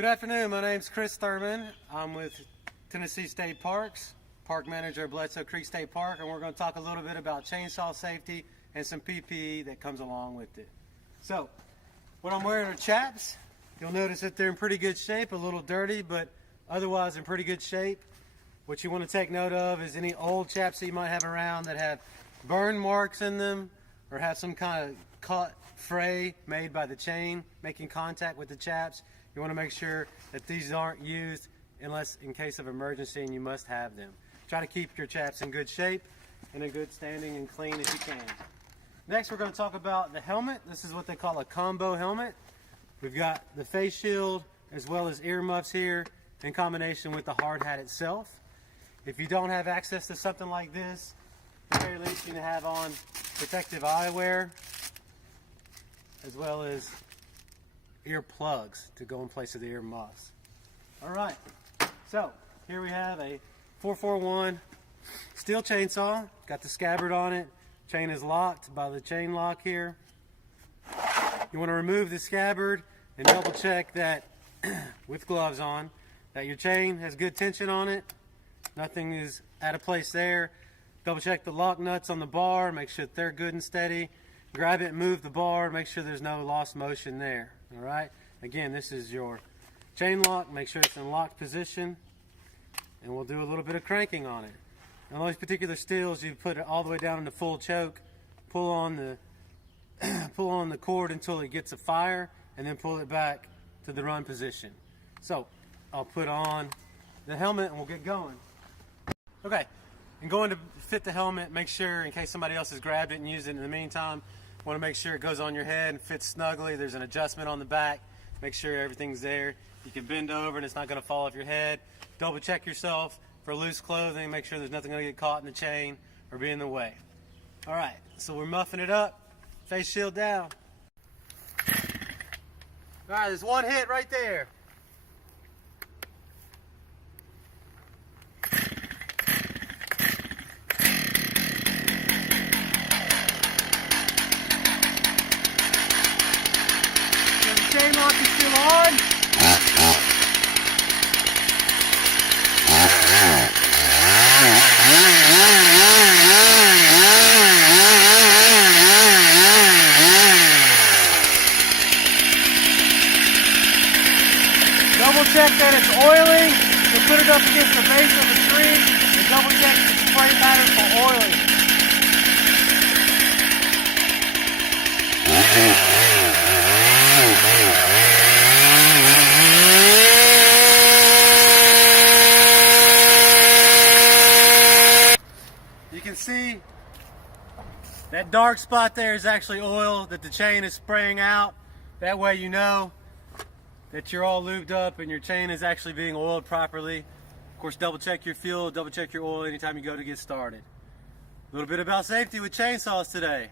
Good afternoon, my name's Chris Thurman. I'm with Tennessee State Parks, Park Manager at Bledsoe Creek State Park, and we're going to talk a little bit about chainsaw safety and some PPE that comes along with it. So, what I'm wearing are chaps. You'll notice that they're in pretty good shape, a little dirty, but otherwise in pretty good shape. What you want to take note of is any old chaps that you might have around that have burn marks in them or have some kind of caught fray made by the chain making contact with the chaps. You want to make sure that these aren't used unless in case of emergency and you must have them. Try to keep your chaps in good shape and in good standing and clean if you can. Next, we're going to talk about the helmet. This is what they call a combo helmet. We've got the face shield as well as earmuffs here in combination with the hard hat itself. If you don't have access to something like this, at the very least you need to have on protective eyewear as well as ear plugs to go in place of the ear muffs. Alright, so here we have a 441 steel chainsaw. Got the scabbard on it. Chain is locked by the chain lock here. You want to remove the scabbard and double check that with gloves on that your chain has good tension on it. Nothing is out of place there. Double check the lock nuts on the bar, make sure that they're good and steady. Grab it, move the bar, make sure there's no lost motion there. Alright, again, this is your chain lock. Make sure it's in locked position, and we'll do a little bit of cranking on it. On those particular steels, you put it all the way down into full choke, pull on the cord until it gets a fire, and then pull it back to the run position. So I'll put on the helmet and we'll get going. Okay, and going to fit the helmet, make sure in case somebody else has grabbed it and used it in the meantime, want to make sure it goes on your head and fits snugly. There's an adjustment on the back. Make sure everything's there. You can bend over and it's not going to fall off your head. Double check yourself for loose clothing. Make sure there's nothing going to get caught in the chain or be in the way. Alright, so we're muffing it up. Face shield down. Alright, there's one hit right there. Chain lock is still on. Double check that it's oiling. You put it up against the base of the tree and double check the spray pattern for oiling. You can see that dark spot there is actually oil that the chain is spraying out. That way you know that you're all lubed up and your chain is actually being oiled properly. Of course, double check your fuel, double check your oil anytime you go to get started. A little bit about safety with chainsaws today.